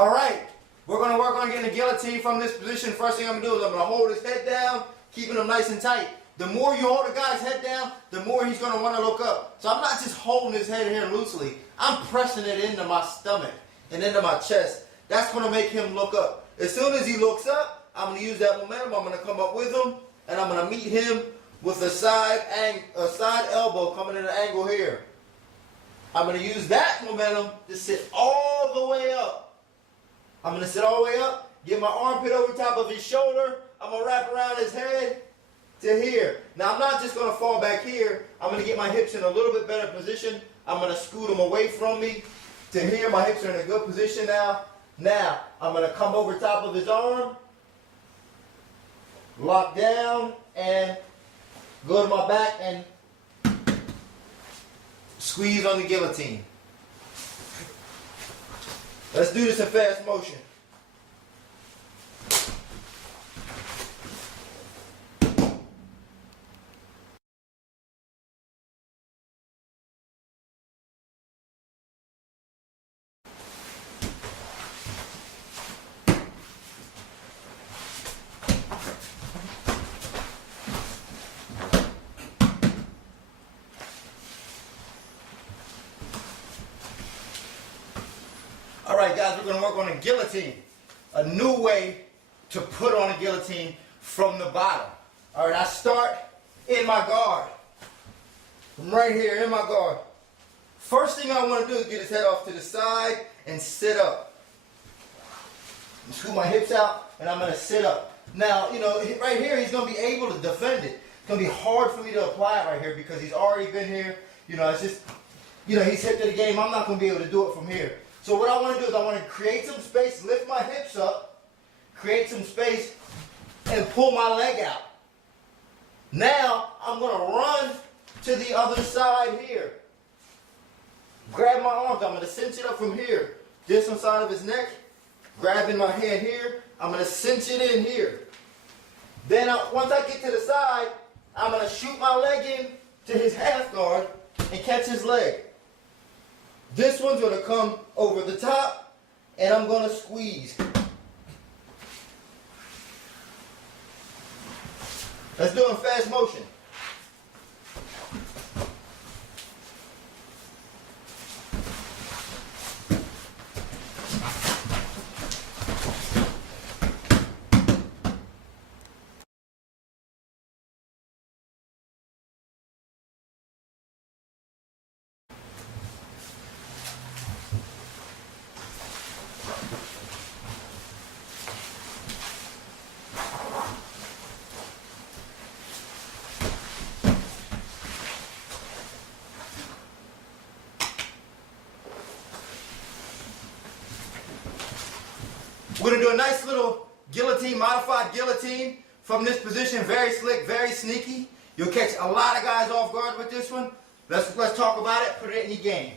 All right, we're going to work on getting the guillotine from this position. First thing I'm going to do is I'm going to hold his head down, keeping him nice and tight. The more you hold the guy's head down, the more he's going to want to look up. So I'm not just holding his head here loosely. I'm pressing it into my stomach and into my chest. That's going to make him look up. As soon as he looks up, I'm going to use that momentum. I'm going to come up with him, and I'm going to meet him with a side elbow coming in an angle here. I'm going to use that momentum to sit all the way up. I'm going to sit all the way up, get my armpit over top of his shoulder. I'm going to wrap around his head to here. Now, I'm not just going to fall back here. I'm going to get my hips in a little bit better position. I'm going to scoot them away from me to here. My hips are in a good position now. Now, I'm going to come over top of his arm, lock down, and go to my back and squeeze on the guillotine. Let's do this in fast motion. Alright guys, we're going to work on a guillotine. A new way to put on a guillotine from the bottom. Alright, I start in my guard. I'm right here in my guard. First thing I want to do is get his head off to the side and sit up. Scoot my hips out and I'm going to sit up. Now, you know, right here he's going to be able to defend it. It's going to be hard for me to apply it right here because he's already been here. You know, it's just, you know, he's hip to the game. I'm not going to be able to do it from here. So what I want to do is I want to create some space, lift my hips up, create some space, and pull my leg out. Now, I'm going to run to the other side here. Grab my arms. I'm going to cinch it up from here. This one side of his neck. Grabbing my hand here. I'm going to cinch it in here. Then once I get to the side, I'm going to shoot my leg in to his half guard and catch his leg. This one's going to come over the top, and I'm going to squeeze. Let's do it in fast motion. We're going to do a nice little guillotine, modified guillotine from this position. Very slick, very sneaky. You'll catch a lot of guys off guard with this one. Let's talk about it, put it in your game.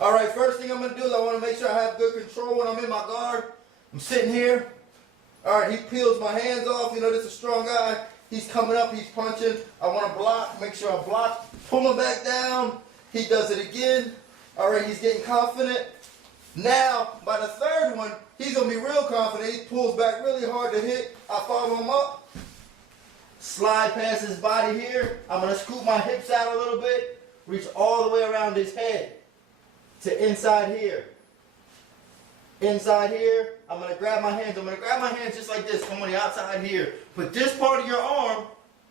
Alright, first thing I'm going to do is I want to make sure I have good control when I'm in my guard. I'm sitting here. Alright, he peels my hands off. You know, this is a strong guy. He's coming up, he's punching. I want to block, make sure I block. Pull him back down. He does it again. Alright, he's getting confident. Now, by the third one, he's going to be real confident. He pulls back really hard to hit. I follow him up. Slide past his body here. I'm going to scoop my hips out a little bit. Reach all the way around his head to inside here. Inside here, I'm going to grab my hands. I'm going to grab my hands just like this. Come on the outside here. Put this part of your arm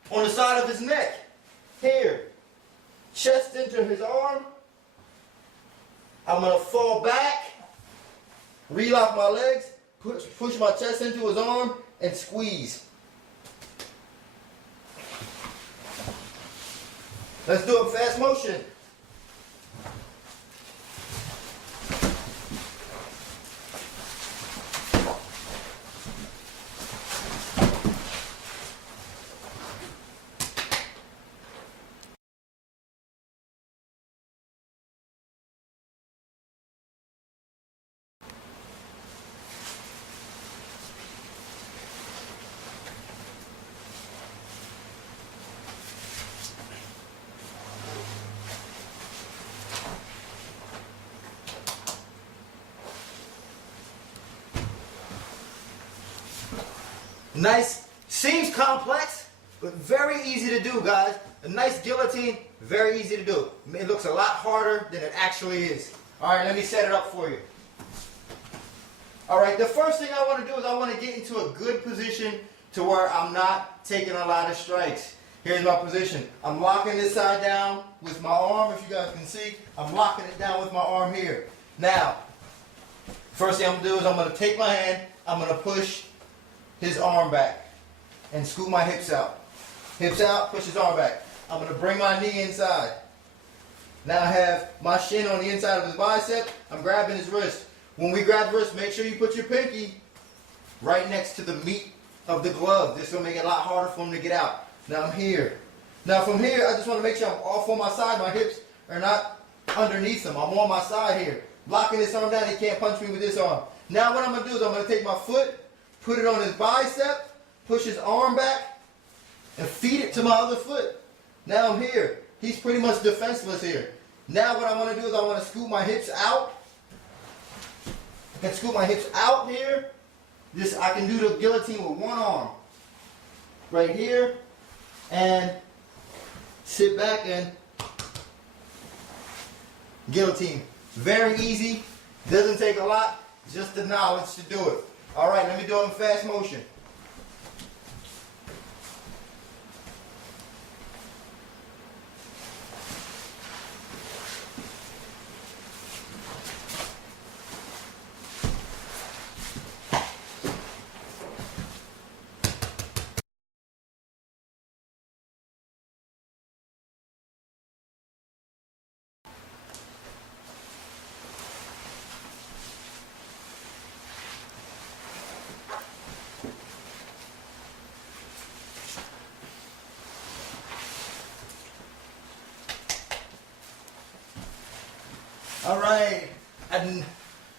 on the side of his neck. Here. Chest into his arm. I'm going to fall back, relock my legs, push my chest into his arm, and squeeze. Let's do it in fast motion. Nice, seems complex, but very easy to do, guys. A nice guillotine, very easy to do. It looks a lot harder than it actually is. All right, let me set it up for you. All right, the first thing I want to do is I want to get into a good position to where I'm not taking a lot of strikes. Here's my position. I'm locking this side down with my arm, if you guys can see. I'm locking it down with my arm here. Now, first thing I'm going to do is I'm going to take my hand, I'm going to push his arm back and scoot my hips out. Hips out, push his arm back. I'm going to bring my knee inside. Now I have my shin on the inside of his bicep. I'm grabbing his wrist. When we grab the wrist, make sure you put your pinky right next to the meat of the glove. This will make it a lot harder for him to get out. Now I'm here. Now from here, I just want to make sure I'm off on my side. My hips are not underneath him. I'm on my side here. Blocking this arm down. He can't punch me with this arm. Now what I'm going to do is I'm going to take my foot, put it on his bicep, push his arm back, and feed it to my other foot. Now I'm here. He's pretty much defenseless here. Now what I want to do is I want to scoot my hips out. I can scoot my hips out here. I can do the guillotine with one arm. Right here. And sit back and guillotine. Very easy. Doesn't take a lot. Just the knowledge to do it. All right, let me do it in fast motion. All right, a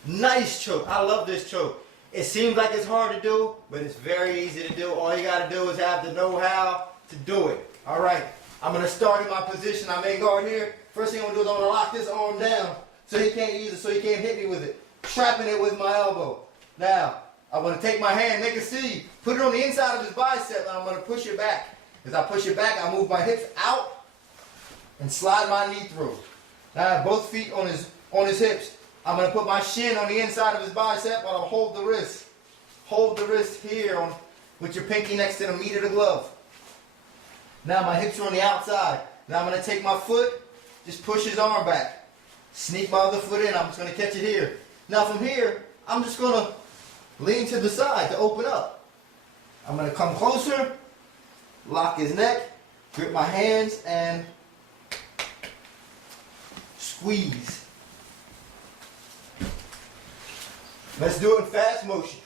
nice choke. I love this choke. It seems like it's hard to do, but it's very easy to do. All you got to do is have the know-how to do it. All right, I'm going to start in my position. I'm in guard here. First thing I'm going to do is I'm going to lock this arm down so he can't use it, so he can't hit me with it. Trapping it with my elbow. Now, I'm going to take my hand, make a C, put it on the inside of his bicep, and I'm going to push it back. As I push it back, I move my hips out and slide my knee through. Now I have both feet on his hips. I'm going to put my shin on the inside of his bicep while I hold the wrist. Hold the wrist here with your pinky next to the meat of the glove. Now my hips are on the outside. Now I'm going to take my foot, just push his arm back. Sneak my other foot in. I'm just going to catch it here. Now from here, I'm just going to lean to the side to open up. I'm going to come closer, lock his neck, grip my hands, and squeeze. Let's do it in fast motion.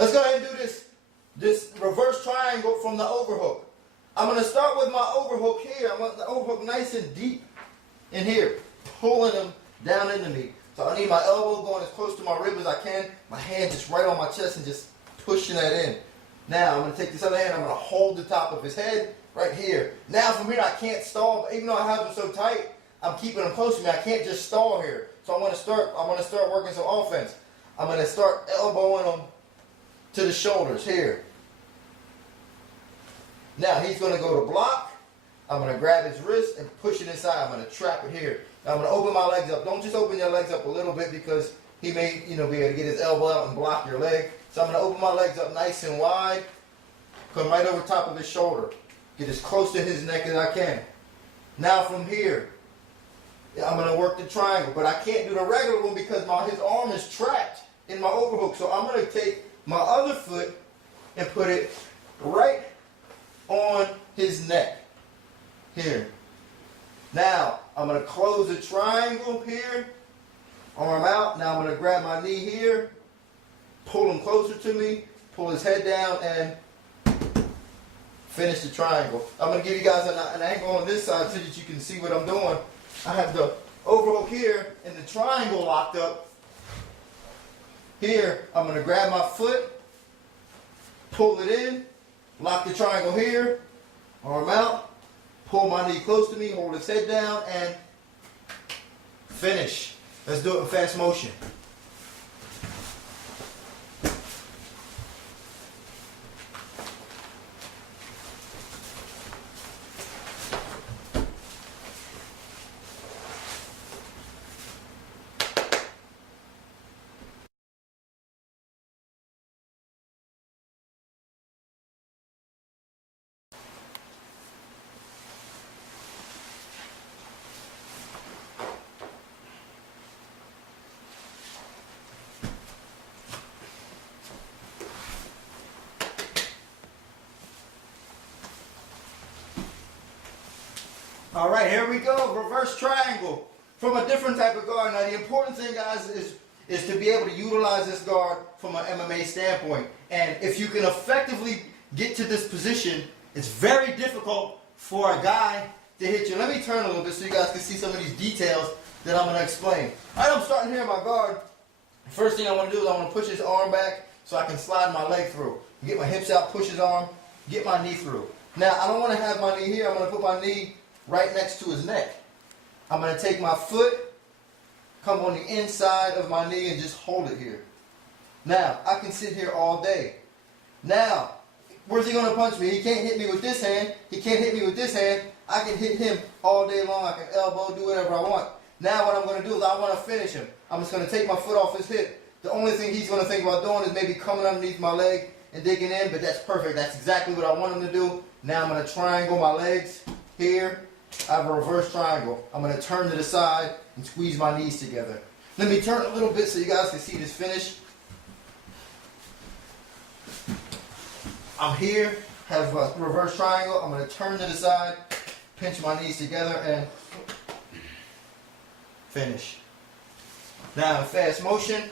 Let's go ahead and do this reverse triangle from the overhook. I'm going to start with my overhook here. I want the overhook nice and deep in here, pulling them down into me. So I need my elbow going as close to my rib as I can. My hand just right on my chest and just pushing that in. Now I'm going to take this other hand. I'm going to hold the top of his head right here. Now from here I can't stall. Even though I have them so tight, I'm keeping them close to me. I can't just stall here. So I want to start working some offense. I'm going to start elbowing them to the shoulders here. Now he's going to go to block. I'm going to grab his wrist and push it inside. I'm going to trap it here. Now I'm going to open my legs up. Don't just open your legs up a little bit because he may, be able to get his elbow out and block your leg. So I'm going to open my legs up nice and wide. Come right over top of his shoulder. Get as close to his neck as I can. Now from here, I'm going to work the triangle. But I can't do the regular one because his arm is trapped in my overhook. So I'm going to take my other foot and put it right on his neck. Here. Now, I'm going to close the triangle here, arm out. Now I'm going to grab my knee here, pull him closer to me, pull his head down, and finish the triangle. I'm going to give you guys an angle on this side so that you can see what I'm doing. I have the overhook here and the triangle locked up. Here, I'm going to grab my foot, pull it in, lock the triangle here, arm out, pull my knee close to me, hold his head down, and finish. Let's do it in fast motion. All right, here we go. Reverse triangle from a different type of guard. Now, the important thing, guys, is to be able to utilize this guard from an MMA standpoint. And if you can effectively get to this position, it's very difficult for a guy to hit you. Let me turn a little bit so you guys can see some of these details that I'm going to explain. All right, I'm starting here in my guard. First thing I want to do is I want to push his arm back so I can slide my leg through. Get my hips out, push his arm, get my knee through. Now, I don't want to have my knee here. I'm going to put my knee right next to his neck. I'm going to take my foot, come on the inside of my knee and just hold it here. Now, I can sit here all day. Now, where's he going to punch me? He can't hit me with this hand. He can't hit me with this hand. I can hit him all day long. I can elbow, do whatever I want. Now what I'm going to do is I want to finish him. I'm just going to take my foot off his hip. The only thing he's going to think about doing is maybe coming underneath my leg and digging in, but that's perfect. That's exactly what I want him to do. Now I'm going to triangle my legs here. I have a reverse triangle. I'm going to turn to the side and squeeze my knees together. Let me turn a little bit so you guys can see this finish. I'm here, have a reverse triangle. I'm going to turn to the side, pinch my knees together, and finish. Now in fast motion.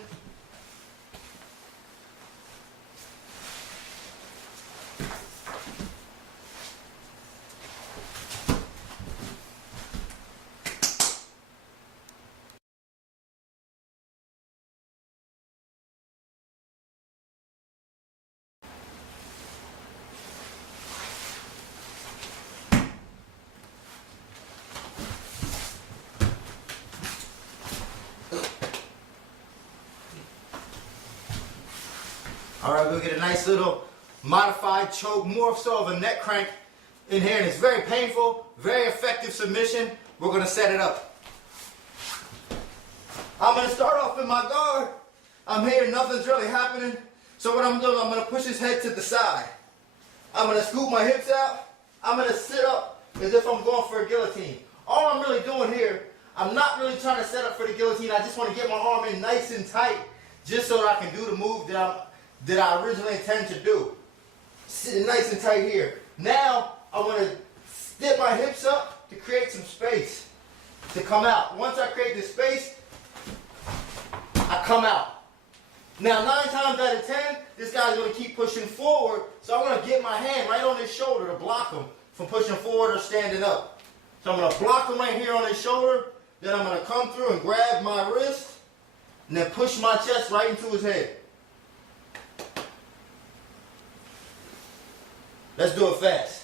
All right, we'll get a nice little modified choke, more so of a neck crank in here, and it's very painful, very effective submission. We're going to set it up. I'm going to start off in my guard. I'm here, nothing's really happening. So what I'm doing, I'm going to push his head to the side. I'm going to scoop my hips out. I'm going to sit up as if I'm going for a guillotine. All I'm really doing here, I'm not really trying to set up for the guillotine. I just want to get my arm in nice and tight just so that I can do the move that I originally intended to do. Sitting nice and tight here. Now, I want to step my hips up to create some space to come out. Once I create this space, I come out. Now, 9 times out of 10, this guy's going to keep pushing forward, so I'm going to get my hand right on his shoulder to block him from pushing forward or standing up. So I'm going to block him right here on his shoulder, then I'm going to come through and grab my wrist, and then push my chest right into his head. Let's do it fast.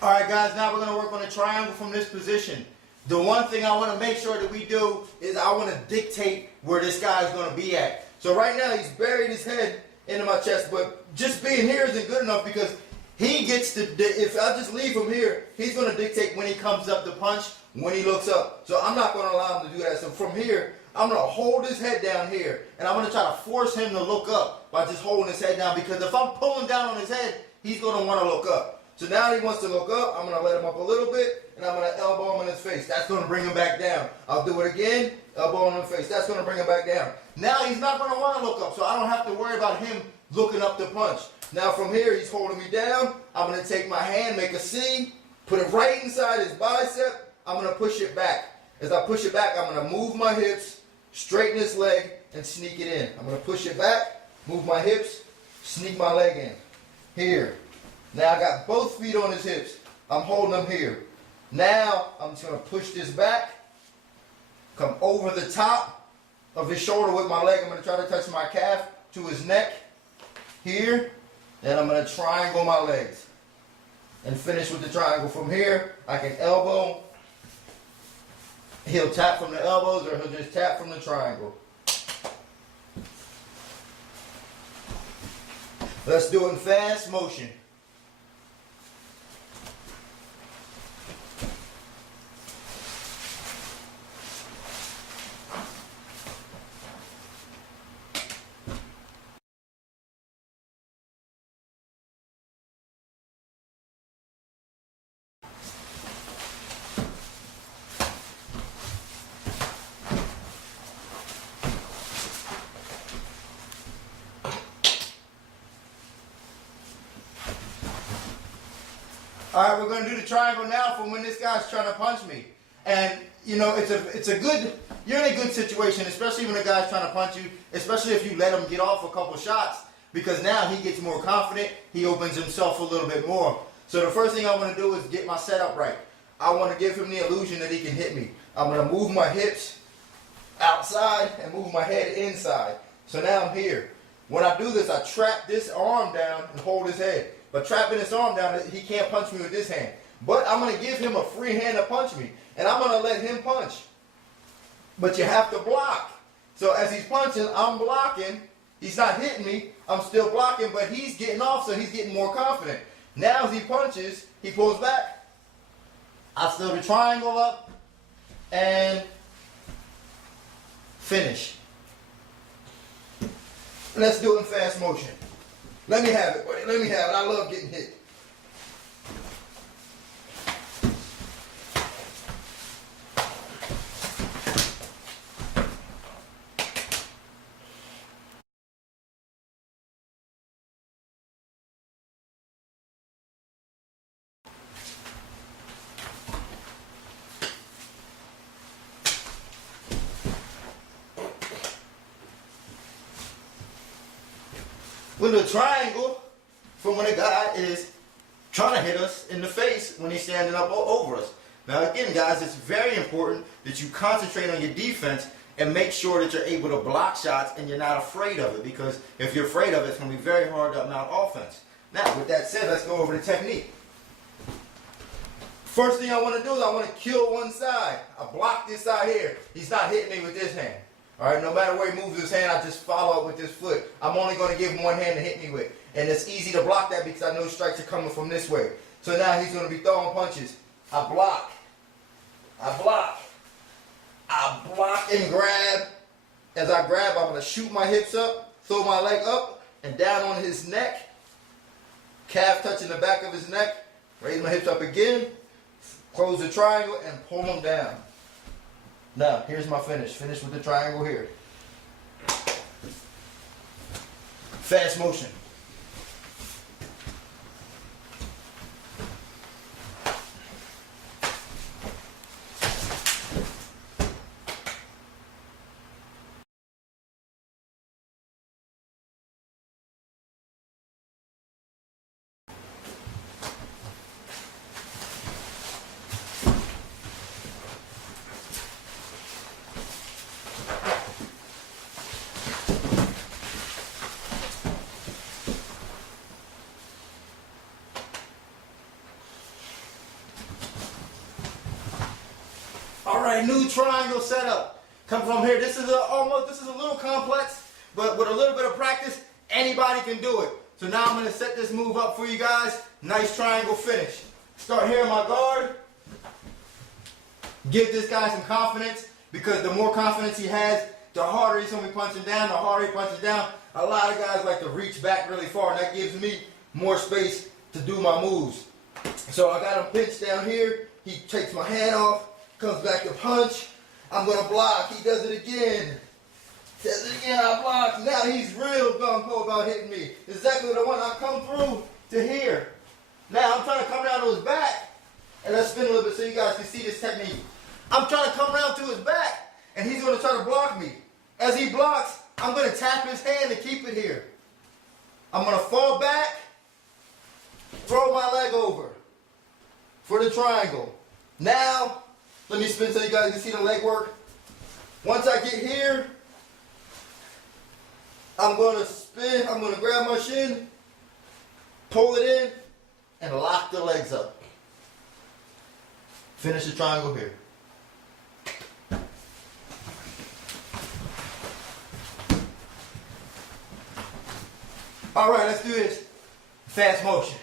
All right, guys, now we're going to work on a triangle from this position. the one thing I want to make sure that we do is I want to dictate where this guy is going to be at. So right now he's buried his head into my chest, but just being here isn't good enough because he gets to, if I just leave him here, he's going to dictate when he comes up to punch, when he looks up. So I'm not going to allow him to do that. So from here, I'm going to hold his head down here, and I'm going to try to force him to look up by just holding his head down, because if I'm pulling down on his head, he's going to want to look up. So now he wants to look up. I'm going to let him up a little bit, and I'm going to elbow him in his face. That's going to bring him back down. I'll do it again, elbow him in the face. That's going to bring him back down. Now he's not going to want to look up, so I don't have to worry about him looking up to punch. Now from here, he's holding me down. I'm going to take my hand, make a C, put it right inside his bicep. I'm going to push it back. As I push it back, I'm going to move my hips, straighten his leg, and sneak it in. I'm going to push it back, move my hips, sneak my leg in. Here. Now I got both feet on his hips. I'm holding them here. Now I'm just going to push this back, come over the top of his shoulder with my leg. I'm going to try to touch my calf to his neck here. Then I'm going to triangle my legs and finish with the triangle. From here, I can elbow. He'll tap from the elbows, or he'll just tap from the triangle. Let's do it in fast motion. All right, we're going to do the triangle now for when this guy's trying to punch me. And, you know, it's a good, you're in a good situation, especially when a guy's trying to punch you, especially if you let him get off a couple shots, because now he gets more confident, he opens himself a little bit more. So the first thing I want to do is get my setup right. I want to give him the illusion that he can hit me. I'm going to move my hips outside and move my head inside. So now I'm here. When I do this, I trap this arm down and hold his head. But trapping his arm down, he can't punch me with this hand. But I'm going to give him a free hand to punch me. And I'm going to let him punch. But you have to block. So as he's punching, I'm blocking. He's not hitting me. I'm still blocking, but he's getting off, so he's getting more confident. Now as he punches, he pulls back. I throw the triangle up and finish. Let's do it in fast motion. Let me have it, buddy. Let me have it. I love getting hit. With a triangle, from when a guy is trying to hit us in the face when he's standing up over us. Now again, guys, it's very important that you concentrate on your defense and make sure that you're able to block shots and you're not afraid of it, because if you're afraid of it, it's going to be very hard to mount offense. Now, with that said, let's go over the technique. First thing I want to do is I want to kill one side. I block this side here. He's not hitting me with this hand. All right, no matter where he moves his hand, I just follow up with this foot. I'm only going to give him one hand to hit me with. And it's easy to block that because I know strikes are coming from this way. So now he's going to be throwing punches. I block. I block. I block and grab. As I grab, I'm going to shoot my hips up, throw my leg up and down on his neck. Calf touching the back of his neck. Raise my hips up again. Close the triangle and pull him down. Now, here's my finish. Finish with the triangle here. Fast motion. right, new triangle setup. Come from here. This is a little complex, but with a little bit of practice, anybody can do it. So now I'm going to set this move up for you guys. Nice triangle finish. Start here in my guard. Give this guy some confidence, because the more confidence he has, the harder he's going to be punching down. The harder he punches down, a lot of guys like to reach back really far, and that gives me more space to do my moves. So I got him pinched down here. He takes my hand off, comes back to punch. I'm going to block. He does it again. Does it again, I block. Now he's real gung-ho about hitting me. Exactly what I want. I come through to here. Now I'm trying to come down to his back. And let's spin a little bit so you guys can see this technique. I'm trying to come around to his back, and he's going to try to block me. As he blocks, I'm going to tap his hand to keep it here. I'm going to fall back, throw my leg over for the triangle. Now, let me spin so you guys can see the leg work. Once I get here, I'm going to spin, I'm going to grab my shin, pull it in, and lock the legs up. Finish the triangle here. All right, let's do this. Fast motion.